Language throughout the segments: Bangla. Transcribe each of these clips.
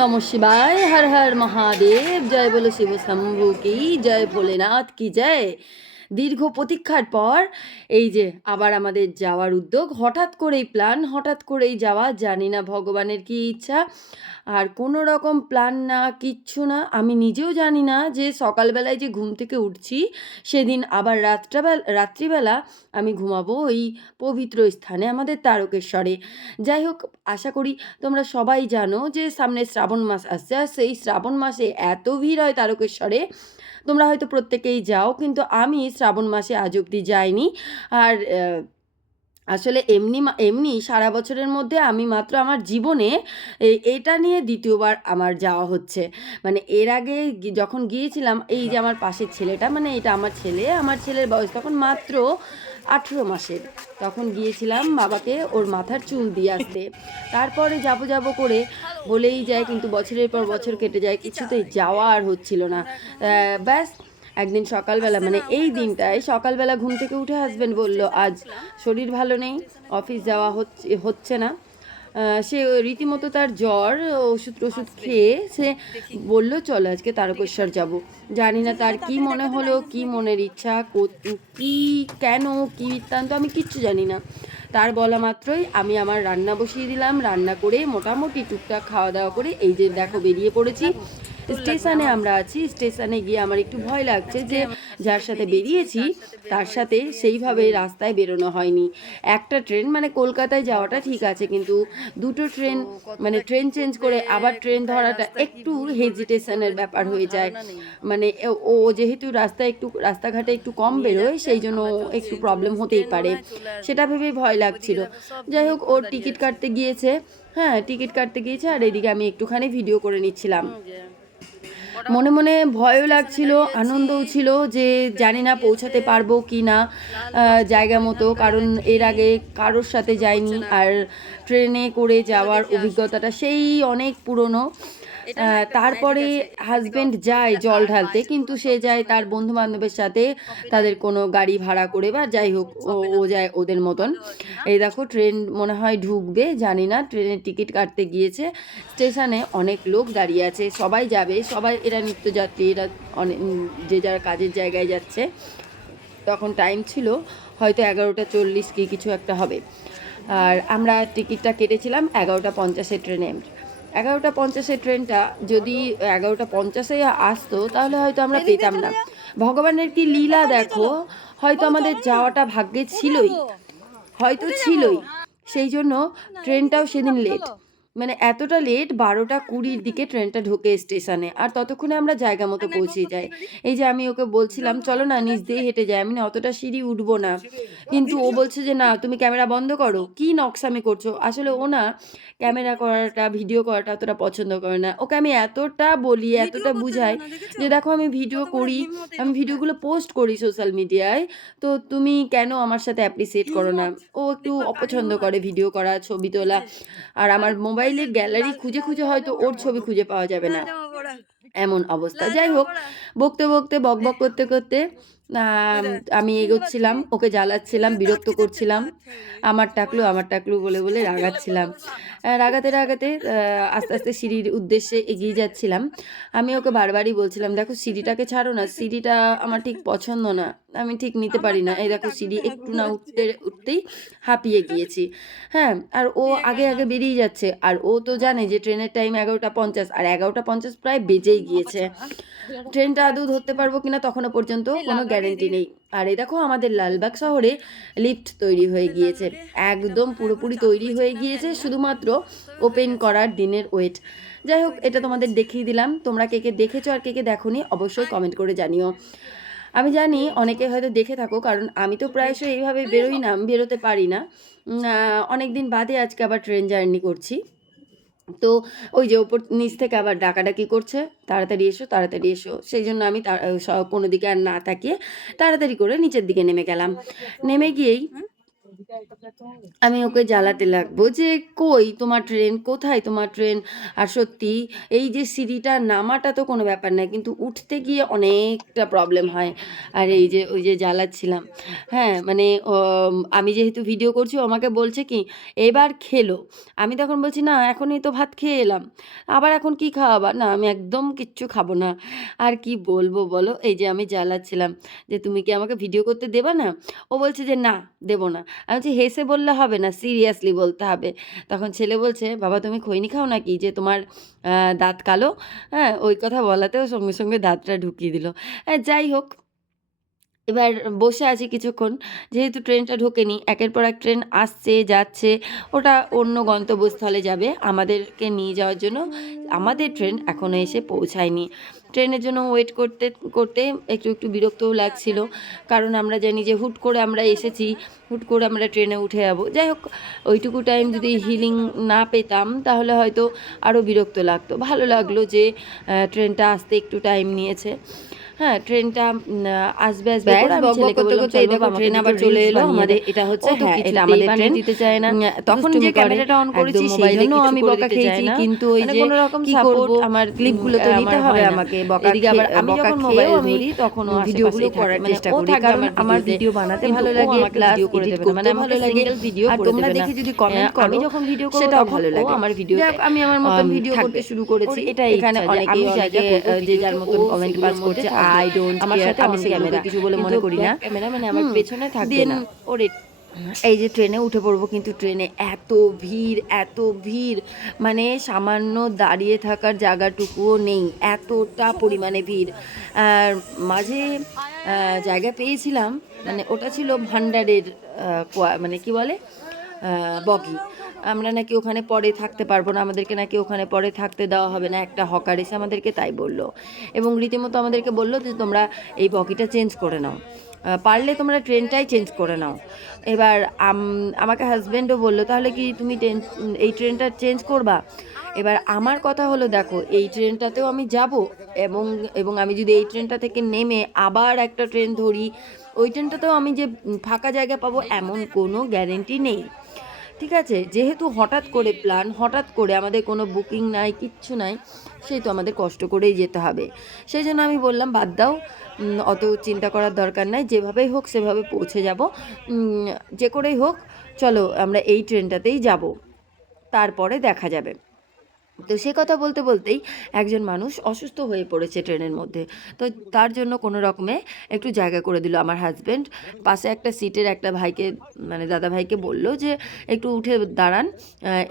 নম শিবায় হর হর মহাদেব জয় বলো শিব শম্ভু কি জয় ভোলেনাথ কি জয়। দীর্ঘ প্রতীক্ষার পর এই যে আবার আমাদের যাওয়ার উদ্যোগ, হঠাৎ করেই প্ল্যান হঠাৎ করেই যাওয়া, জানি না ভগবানের কি ইচ্ছা। আর কোনো রকম প্ল্যান না, কিচ্ছু না, আমি নিজেও জানি না যে সকালবেলায় যে ঘুম থেকে উঠছি, সেদিন আবার রাত্রাবেলা, রাত্রিবেলা আমি ঘুমাবো ওই পবিত্র স্থানে আমাদের তারকেশ্বরে। যাই হোক, আশা করি তোমরা সবাই জানো যে সামনে শ্রাবণ মাস আসছে, আর সেই শ্রাবণ মাসে এত ভিড় হয় তারকেশ্বরে। তোমরা হয়তো প্রত্যেকেই যাও, কিন্তু আমি শ্রাবণ মাসে আজ অবধি যায়নি আর আসলে এমনি এমনি সারা বছরের মধ্যে আমি মাত্র আমার জীবনে এটা নিয়ে দ্বিতীয়বার আমার যাওয়া হচ্ছে। মানে এর আগে যখন গিয়েছিলাম, এই যে আমার পাশের ছেলেটা মানে এটা আমার ছেলে, আমার ছেলের বয়স তখন মাত্র আঠেরো মাসের। তখন গিয়েছিলাম বাবাকে ওর মাথার চুল দিয়ে আসতে। তারপরে যাব যাব করে বলেই যায়, কিন্তু বছরের পর বছর কেটে যায়, কিছুতেই যাওয়া আর হচ্ছিল না। ব্যাস একদিন সকালবেলা মানে এই দিনটায় সকালবেলা ঘুম থেকে উঠে হাজবেন্ড বলল আজ শরীর ভালো নেই অফিস যাওয়া হচ্ছে হচ্ছে না। সে রীতিমতো তার জ্বর ওষুধ ওষুধ খেয়ে সে বলল চলো আজকে তারকেশ্বর যাব। জানি না তার কি মনে হলো কি মনের ইচ্ছা কি কেন কি বৃত্তান্ত আমি কিচ্ছু জানি না। তার বলা মাত্রই আমি আমার রান্না বসিয়ে দিলাম রান্না করে মোটামুটি টুকটাক খাওয়া দাওয়া করে এই যে দেখো বেরিয়ে পড়েছি। স্টেশনে আমরা আছি, স্টেশনে গিয়ে আমার একটু ভয় লাগছে যে যার সাথে বেরিয়েছি, তার সাথে সেইভাবে রাস্তায় বেরোনো হয়নি। একটা ট্রেন মানে কলকাতায় যাওয়াটা ঠিক আছে, কিন্তু দুটো ট্রেন মানে ট্রেন চেঞ্জ করে আবার ট্রেন ধরাটা একটু হেজিটেশনের ব্যাপার হয়ে যায়। মানে ও যেহেতু রাস্তায় একটু, রাস্তাঘাটে একটু কম বেরোয়, সেই জন্য একটু প্রবলেম হতেই পারে। সেটা ভেবেই ভয় লাগছিল। যাই হোক, ওর টিকিট কাটতে গিয়েছে। হ্যাঁ টিকিট কাটতে গিয়েছে, আর এদিকে আমি একটুখানি ভিডিও করে নিচ্ছিলাম। মনে মনে ভয়ও লাগছিল, আনন্দও ছিল যে জানি না পৌঁছাতে পারব কি না জায়গা মতো, কারণ এর আগে কারোর সাথে যাইনি, আর ট্রেনে করে যাওয়ার অভিজ্ঞতাটা সেই অনেক পুরনো। তারপরে হাজবেন্ড যায় জল ঢালতে কিন্তু সে যায় তার বন্ধু বান্ধবের সাথে তাদের কোনো গাড়ি ভাড়া করে বা যাই হোক ও- ও যায় ওদের মতন। এই দেখো ট্রেন মনে হয় ঢুকবে জানি না ট্রেনের টিকিট কাটতে গিয়েছে। স্টেশনে অনেক লোক দাঁড়িয়ে আছে সবাই যাবে সবাই এরা নিত্যযাত্রী এরা অনেক যে যার কাজের জায়গায় যাচ্ছে। তখন টাইম ছিল হয়তো এগারোটা চল্লিশ কি কিছু একটা হবে। আর আমরা টিকিটটা কেটেছিলাম এগারোটা পঞ্চাশের ট্রেনে। এগারোটা পঞ্চাশের ট্রেনটা যদি এগারোটা পঞ্চাশে আসতো তাহলে হয়তো আমরা পেতাম না। ভগবানের কি লীলা দেখো হয়তো আমাদের যাওয়াটা ভাগ্যে ছিলই। হয়তো ছিলই। সেই জন্য ট্রেনটাও সেদিন লেট মানে এতটা লেট বারোটা কুড়ির দিকে ট্রেনটা ঢোকে স্টেশনে। আর ততক্ষণে আমরা জায়গা মতো পৌঁছে যাই। এই যে আমি ওকে বলছিলাম চলো না নিচ দিয়ে হেঁটে যাই। আমি না অতটা সিঁড়ি উঠবো না। কিন্তু ও বলছে যে না তুমি ক্যামেরা বন্ধ করো। কি নকশামি করছ? আসলে ও না ক্যামেরা করাটা ভিডিও করাটা অতটা পছন্দ করে না। ওকে আমি এতটা বলি এতটা বুঝাই যে দেখো আমি ভিডিও করি আমি ভিডিওগুলো পোস্ট করি সোশ্যাল মিডিয়ায় তো তুমি কেন আমার সাথে অ্যাপ্রিসিয়েট করো না? ও একটু অপছন্দ করে ভিডিও করা ছবি তোলা। আর আমার মোবাইলের গ্যালারি খুঁজে খুঁজে হয়তো ওর ছবি খুঁজে পাওয়া যাবে না। এমন অবস্থা। যাই হোক বকতে বকতে বক বক করতে করতে আম, এগোচ্ছিলাম ওকে জ্বালাচ্ছিলাম বিরক্ত করছিলাম। আমার টাকলু আমার টাকলু বলে বলে রাগাচ্ছিলাম। রাগাতে রাগাতে আস্তে আস্তে সিঁড়ির উদ্দেশ্যে এগিয়ে যাচ্ছিলাম। আমি ওকে বারবারই বলছিলাম দেখো সিঁড়িটাকে ছাড়ো না সিঁড়িটা আমার ঠিক পছন্দ না। আমি ঠিক নিতে পারি না। এই দেখো সিঁড়ি একটু না উঠতে উঠতেই হাঁপিয়ে গিয়েছি। হ্যাঁ আর ও আগে আগে বেরিয়ে যাচ্ছে। আর ও তো জানে যে ট্রেনের টাইম এগারোটা পঞ্চাশ আর এগারোটা পঞ্চাশ প্রায় বেজেই গিয়েছে। ট্রেনটা আদৌ ধরতে পারব কিনা তখনও পর্যন্ত কোনো গ্যারেন্টি নেই আর এই দেখো আমাদের লালবাগ শহরে লিফট তৈরি হয়ে গিয়েছে। একদম পুরোপুরি তৈরি হয়ে গিয়েছে, শুধুমাত্র ওপেন করার দিনের ওয়েট যাই হোক, এটা তোমাদের দেখিয়ে দিলাম। তোমরা কে কে দেখেছ আর কে কে দেখোনি, অবশ্যই কমেন্ট করে জানিও। আমি জানি অনেকে হয়তো দেখে থাকো, কারণ আমি তো প্রায়শই এইভাবে বেরোই না বেরোতে পারি না। অনেক দিন বাদে আজকে আবার ট্রেন জার্নি করছি। তো ওই যে ওপর নিচ থেকে আবার ডাকাডাকি করছে তাড়াতাড়ি এসো তাড়াতাড়ি এসো। সেই জন্য আমি কোনো দিকে আর না তাকিয়ে তাড়াতাড়ি করে নিচের দিকে নেমে গেলাম। নেমে গিয়েই আমি ওকে জ্বালাতে লাগবো যে কই তোমার ট্রেন কোথায় তোমার ট্রেন আর সত্যি, এই যে সিঁড়িটা নামাটা তো কোনো ব্যাপার না কিন্তু উঠতে গিয়ে অনেকটা প্রবলেম হয়। আর এই যে, ওই যে জ্বালাচ্ছিলাম। হ্যাঁ মানে আমি যেহেতু ভিডিও করছি আমাকে বলছে কি, এবার খেলো। আমি তখন বলছি, না, এখনই তো ভাত খেয়ে এলাম। আবার এখন কি খাওয়াবা? না, আমি একদম কিচ্ছু খাব না। আর কি বলব বলো? এই যে আমি জ্বালাচ্ছিলাম। যে তুমি কি আমাকে ভিডিও করতে দেবা না? ও বলছে যে, না, দেবো না। আমি বলছি, হেসে বললে হবে না সিরিয়াসলি বলতে হবে। তখন ছেলে বলছে, বাবা, তুমি খৈনি খাও নাকি? যে তোমার দাঁত কালো হ্যাঁ ওই কথা বলাতেও সঙ্গে সঙ্গে দাঁতটা ঢুকিয়ে দিল। হ্যাঁ যাই হোক, এবার বসে আছি কিছুক্ষণ। যেহেতু ট্রেনটা ঢোকেনি, একের পর এক ট্রেন আসছে, যাচ্ছে, ওটা অন্য গন্তব্যস্থলে যাবে। আমাদেরকে নিয়ে যাওয়ার জন্য আমাদের ট্রেন এখনও এসে পৌঁছায়নি। ট্রেনের জন্য ওয়েট করতে করতে একটু একটু বিরক্তও লাগছিল। কারণ আমরা জানি যে হুট করে আমরা এসেছি, হুট করে আমরা ট্রেনে উঠে যাব। যাই হোক, ওইটুকু টাইম যদি হিলিং না পেতাম, তাহলে হয়তো আরও বিরক্ত লাগতো। ভালো লাগল যে ট্রেনটা আসতে একটু টাইম নিয়েছে। হ্যাঁ ট্রেনটা আসবে আসবে করে আমি ছেলেকে বললাম, এই দেখো ট্রেন আবার চলে এলো। আমাদের এটা হচ্ছে হ্যাঁ এটা আমাদের ট্রেন দিতে চায় না। তখন যে ক্যামেরাটা অন করেছি সেই জন্য আমি বকা খেয়েছি কিন্তু ওই মানে যে কোনো রকম করব আমার ক্লিপগুলো তো নিতে হবে আমাকে বকা এদিকে আবার আমি যখন মোবাইল ধরি তখন ভিডিওগুলো করার মানে চেষ্টা করি কারণ আমার ভিডিও বানাতে ভালো লাগে প্লাস করে দেবে মানে ভালো লাগে। ভিডিও আর তোমরা দেখে যদি কমেন্ট হ্যাঁ, আমি যখন ভিডিও করব সেটাও ভালো লাগে। আমার ভিডিওতে যাক, আমি আমার মতন ভিডিও করতে শুরু করেছি এটাই এখানে অনেকেই যা যার মতন কমেন্ট পাস করছে। আই ডোন্ট আমার সাথে আমি সেগুলোকে কিছু বলে মনে করি না। মানে আমার পেছনে থাকবে না। ওর এই যে ট্রেনে উঠে পড়ব কিন্তু ট্রেনে এত ভিড় এত ভিড় মানে সামান্য দাঁড়িয়ে থাকার জায়গাটুকুও নেই এতটা পরিমাণে ভিড়। আর মাঝে জায়গা পেয়েছিলাম মানে ওটা ছিল ভান্ডারের মানে কি বলে? বগি। আমরা নাকি ওখানে পরে থাকতে পারব না, আমাদেরকে নাকি ওখানে পরে থাকতে দেওয়া হবে না, একটা হকার এসে আমাদেরকে তাই বলল। এবং রীতিমতো আমাদেরকে বলল যে, তোমরা এই বগিটা চেঞ্জ করে নাও। পারলে তোমরা ট্রেনটাই চেঞ্জ করে নাও। এবার আমাকে হাজব্যান্ডও বলল, তাহলে কি তুমি এই ট্রেনটা চেঞ্জ করবা? এবার আমার কথা হলো, দেখো, এই ট্রেনটাতেও আমি যাব এবং এবং আমি যদি এই ট্রেনটা থেকে নেমে আবার একটা ট্রেন ধরি, ওই ট্রেনটাতেও আমি যে ফাঁকা জায়গা পাবো, এমন কোনো গ্যারেন্টি নেই। ঠিক আছে? যেহেতু হঠাৎ করে প্ল্যান হঠাৎ করে আমাদের কোনো বুকিং নাই, কিচ্ছু নাই, সেই তো আমাদের কষ্ট করেই যেতে হবে। সেই জন্য আমি বললাম, বাদ দাও অত চিন্তা করার দরকার নাই, যেভাবেই হোক সেভাবে পৌঁছে যাব। যে করেই হোক, চলো আমরা এই ট্রেনটাতেই যাব। তারপরে দেখা যাবে। তো সে কথা বলতে বলতেই একজন মানুষ অসুস্থ হয়ে পড়েছে ট্রেনের মধ্যে। তো তার জন্য কোনো রকমে একটু জায়গা করে দিল আমার হাজব্যান্ড পাশে একটা সিটের একটা ভাইকে মানে দাদা ভাইকে বলল যে, একটু উঠে দাঁড়ান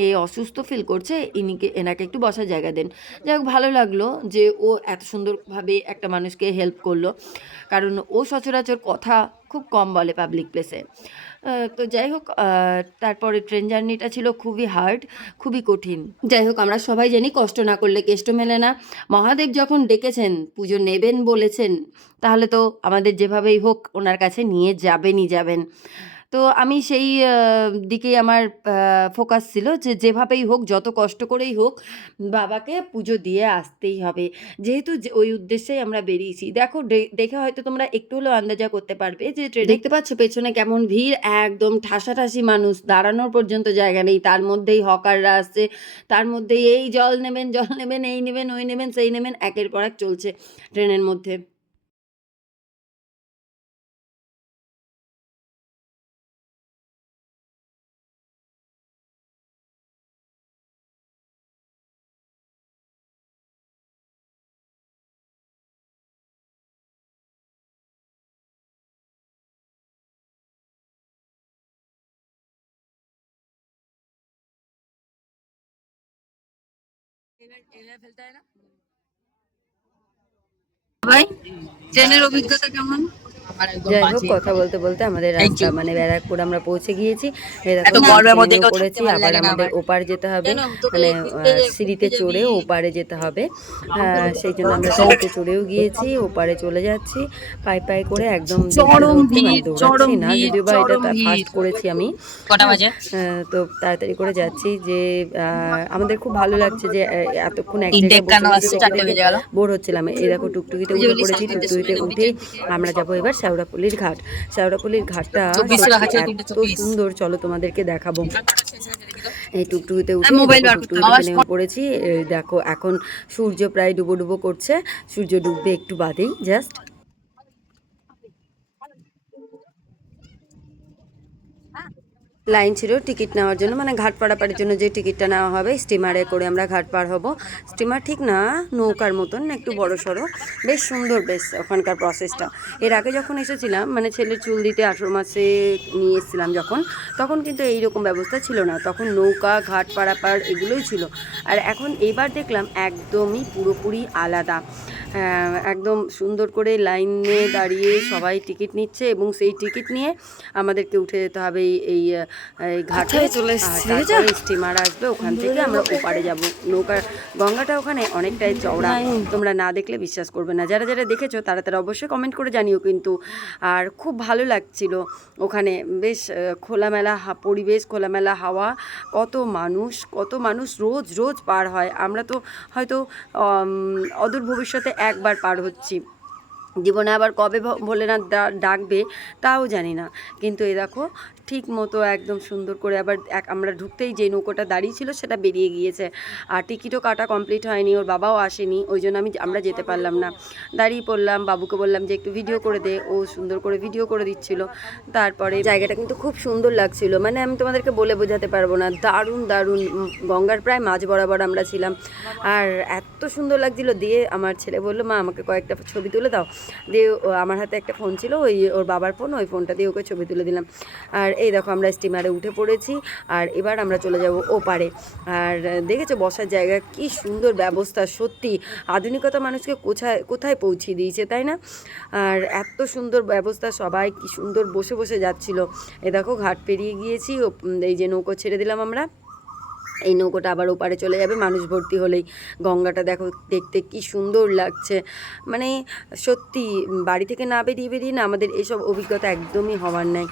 এ অসুস্থ ফিল করছে, ইনিকে, এনাকে একটু বসার জায়গা দেন। যাই হোক ভালো লাগল যে ও এত সুন্দরভাবে একটা মানুষকে হেল্প করল। কারণ ও সচরাচর কথা খুব কম বলে পাবলিক প্লেসে তো যাই হোক তারপরে ট্রেন জার্নিটা ছিল খুবই হার্ড খুবই কঠিন। যাই হোক, আমরা সবাই জানি কষ্ট না করলে কেষ্ট মেলে না। মহাদেব যখন ডেকেছেন, পুজো নেবেন বলেছেন, তাহলে তো আমাদের যেভাবেই হোক ওনার কাছে নিয়ে যাবেনই যাবেন। তো আমি সেই দিকেই আমার ফোকাস ছিল যে যেভাবেই হোক, যত কষ্ট করেই হোক, বাবাকে পুজো দিয়ে আসতেই হবে। যেহেতু ওই উদ্দেশ্যেই আমরা বেরিয়েছি। দেখো দেখে হয়তো তোমরা একটু হলেও আন্দাজা করতে পারবে যে ট্রেন দেখতে পাচ্ছ, পেছনে কেমন ভিড়, একদম ঠাসাঠাসি মানুষ, দাঁড়ানোর পর্যন্ত জায়গা নেই। তার মধ্যেই হকাররা আসছে, তার মধ্যেই এই জল নেবেন জল নেবেন, এই নেবেন, ওই নেবেন, সেই নেবেন, একের পর এক চলছে ট্রেনের মধ্যে। ভাই ট্রেনের অভিজ্ঞতা কেমন? যাই হোক কথা বলতে বলতে আমাদের রাস্তা মানে ব্যারাকপুর আমরা পৌঁছে গিয়েছি। করেছি আবার আমাদের ওপার যেতে হবে মানে সিঁড়িতে চড়ে ওপারে যেতে হবে। সেই জন্য আমরা সিঁড়িতে চড়েও গিয়েছি ওপারে চলে যাচ্ছি পাই পাই করে একদম মানে দৌড়াচ্ছি না যদিও বা এটা ফার্স্ট করেছি আমি। কটা তো তাড়াতাড়ি করে যাচ্ছি যে আহ, আমাদের খুব ভালো লাগছে যে এতক্ষণ এক জায়গায়। বোর হচ্ছিলাম। দেখো টুকটুকিতে উঠে পড়েছি টুকটুকিতে উঠে আমরা যাব এবার। শ্যাওড়াপল্লির ঘাট। শ্যাওড়াপল্লির ঘাটটা এত সুন্দর। চলো তোমাদেরকে দেখাবো। এই টুকটুকিতে উঠে মোবাইল বার করতে টুকটুকিতে নেমে পড়েছি। দেখো এখন সূর্য প্রায় ডুবো ডুবো করছে। সূর্য ডুববে একটু বাদেই জাস্ট লাইন ছিল টিকিট নেওয়ার জন্য মানে ঘাট পাড়াপাড়ির জন্য যে টিকিটটা নেওয়া হবে স্টিমারে করে আমরা ঘাট পার হব। স্টিমার ঠিক না, নৌকার মতন, একটু বড় সড়ো বেশ সুন্দর, বেশ ওখানকার প্রসেসটা এর আগে যখন এসেছিলাম মানে ছেলের চুল দিতে আঠেরো মাসে নিয়ে এসেছিলাম যখন, তখন কিন্তু এইরকম ব্যবস্থা ছিল না। তখন নৌকা, ঘাট পাড়াপাড় এগুলোই ছিল। আর এখন এইবার দেখলাম একদমই পুরোপুরি আলাদা। একদম সুন্দর করে লাইনে দাঁড়িয়ে সবাই টিকিট নিচ্ছে এবং সেই টিকিট নিয়ে আমাদেরকে উঠে যেতে হবে এই এই ঘাটে স্টিমার আসবে ওখান থেকে আমরা ওপারে যাব। নৌকার গঙ্গাটা ওখানে অনেকটাই চওড়া। তোমরা না দেখলে বিশ্বাস করবে না। যারা যারা দেখেছ তারা তারা অবশ্যই কমেন্ট করে জানিও কিন্তু। আর খুব ভালো লাগছিল ওখানে। বেশ খোলামেলা পরিবেশ খোলামেলা হাওয়া। কত মানুষ কত মানুষ রোজ রোজ পার হয়। আমরা তো হয়তো অদূর ভবিষ্যতে একবার পার হচ্ছি। জীবনে আবার কবে ভোলেনাথ ডাকবে তাও জানি না। কিন্তু এ দেখো ঠিক মতো একদম সুন্দর করে আবার এক, আমরা ঢুকতেই যে নৌকোটা দাঁড়িয়ে ছিল সেটা বেরিয়ে গিয়েছে। আর টিকিটও কাটা কমপ্লিট হয়নি, ওর বাবাও আসেনি, ওই জন্য আমি, আমরা যেতে পারলাম না। দাঁড়িয়ে পড়লাম, বাবুকে বললাম যে একটু ভিডিও করে দে, ও সুন্দর করে ভিডিও করে দিচ্ছিল। তারপরে জায়গাটা কিন্তু খুব সুন্দর লাগছিল। মানে আমি তোমাদেরকে বলে বোঝাতে পারব না, দারুণ দারুণ, গঙ্গার প্রায় মাঝ বরাবর আমরা ছিলাম। আর এত সুন্দর লাগছিল, দিয়ে আমার ছেলে বলল, মা, আমাকে কয়েকটা ছবি তুলে দাও। দিয়ে আমার হাতে একটা ফোন ছিল, ওই, ওর বাবার ফোন ওই ফোনটা দিয়ে ওকে ছবি তুলে দিলাম। আর এই দেখো আমরা স্টিমারে উঠে পড়েছি, আর এবার আমরা চলে যাব ওপারে। আর দেখেছ, বসার জায়গা কি সুন্দর ব্যবস্থা, সত্যি। আধুনিকতা মানুষকে কোথায় কোথায় পৌঁছিয়ে দিয়েছে, তাই না? আর এত সুন্দর ব্যবস্থা, সবাই কি সুন্দর বসে বসে যাচ্ছিল। এ দেখো, ঘাট পেরিয়ে গিয়েছি এই যে নৌকো ছেড়ে দিলাম আমরা। এই নৌকোটা আবার ওপারে চলে যাবে। মানুষ ভর্তি হলেই গঙ্গাটা দেখো দেখতে কি সুন্দর লাগছে। মানে সত্যি বাড়ি থেকে না বেরিয়ে বেরিয়ে না আমাদের এসব অভিজ্ঞতা একদমই হওয়ার নাই।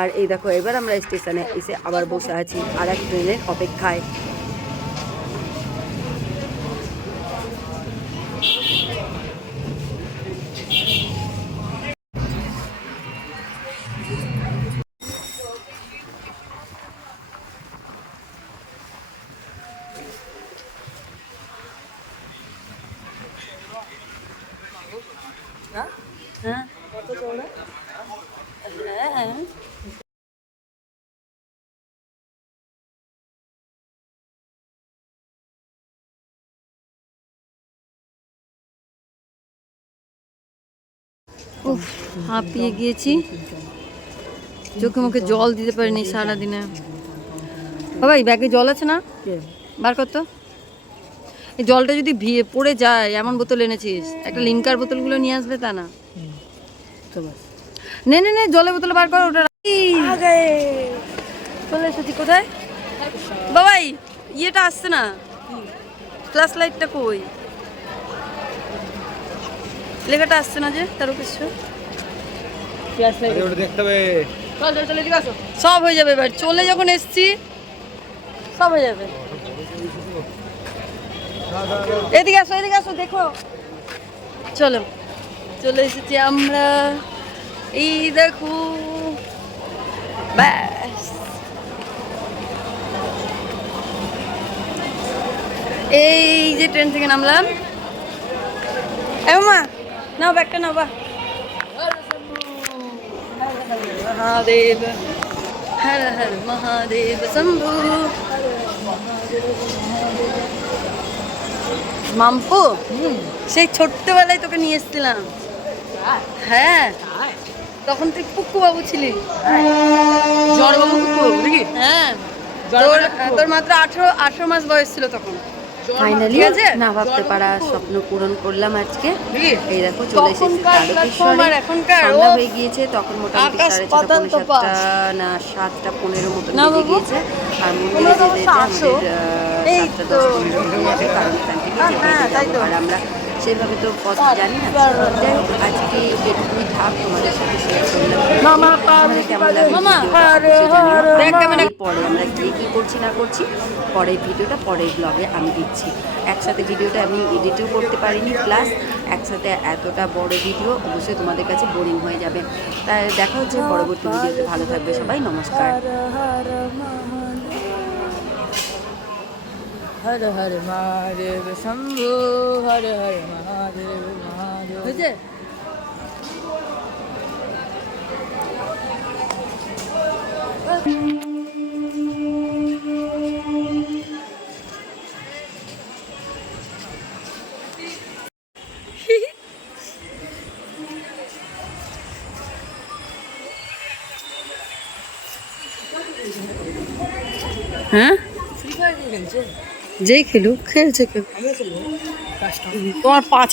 আর এই দেখো, এবার আমরা স্টেশনে এসে আবার বসে আছি আর এক ট্রেনের অপেক্ষায় হ্যাঁ হ্যাঁ উফ হাঁপিয়ে গিয়েছি। চোখে মুখে জল দিতে পারিনি সারাদিনে। বাবা এই ব্যাগে জল আছে না? বার করতো এই জলটা যদি ভিয়ে পড়ে যায় এমন বোতল এনেছিস। একটা লিমকার বোতলগুলো নিয়ে আসবে তা না। নে নে নে জলের বোতল বার কর ওটা চলে এসেছি কোথায়? বাবাই ইয়েটা আসছে না। ফ্ল্যাশ লাইটটা কই? লেখাটা আসছে না যে তার কিছু। দেখতে হবে। সব হয়ে যাবে এবার। চলে যখন এসছি সব হয়ে যাবে। এদিকে আসো এদিকে আসো দেখো। চলো চলে এসেছি আমরা। এই দেখো ব্যাস। এই যে ট্রেন থেকে নামলাম। এ মা নাও ব্যাগটা নাও বা মহাদেব হর হর মহাদেব শম্ভু। মাম্পু সেই ছোট্টবেলায় তোকে নিয়ে এসেছিলাম। হ্যাঁ তখন তুই পুক্কু বাবু ছিলি নাকি? হ্যাঁ। তোর তোর মাত্র আঠেরো আঠেরো মাস বয়স ছিল তখন। ফাইনালি? না ভাবতে পারা স্বপ্ন পূরণ করলাম আজকে। এই দেখো চলে এসেছি তারকেশ্বরে। সন্ধ্যা হয়ে গিয়েছে তখন মোটামুটি সাড়ে ছটা পৌনে সাতটা না সাতটা পনেরো মতো না বেজে গিয়েছে। আর মন্দিরে যেতে যেতে আমাদের এই সাতটা তো। দশ পনেরো মিনিট কারণ এখান থেকে যেতে হ্যাঁ, তাই তো। আর আমরা সেভাবে তো পথ জানি না। যাই হোক আজকে এটুকুই থাক তোমাদের সাথে শেয়ার করলাম। ক্যামেরা। পরে আমরা গিয়ে কী করছি না করছি পরের ভিডিওটা পরের ব্লগে আমি দিচ্ছি। একসাথে ভিডিওটা আমি এডিটও করতে পারিনি প্লাস একসাথে এতটা বড় ভিডিও অবশ্যই তোমাদের কাছে বোরিং হয়ে যাবে। তাই দেখা হচ্ছে পরবর্তী ভিডিওতে ভালো থাকবে সবাই নমস্কার। হর হর মহাদেব শম্ভু হর হর মহাদেব মহাদেব হয়েছে হ্যাঁ যেই খেলুক খেলছে কেউ তোমার পাঁচ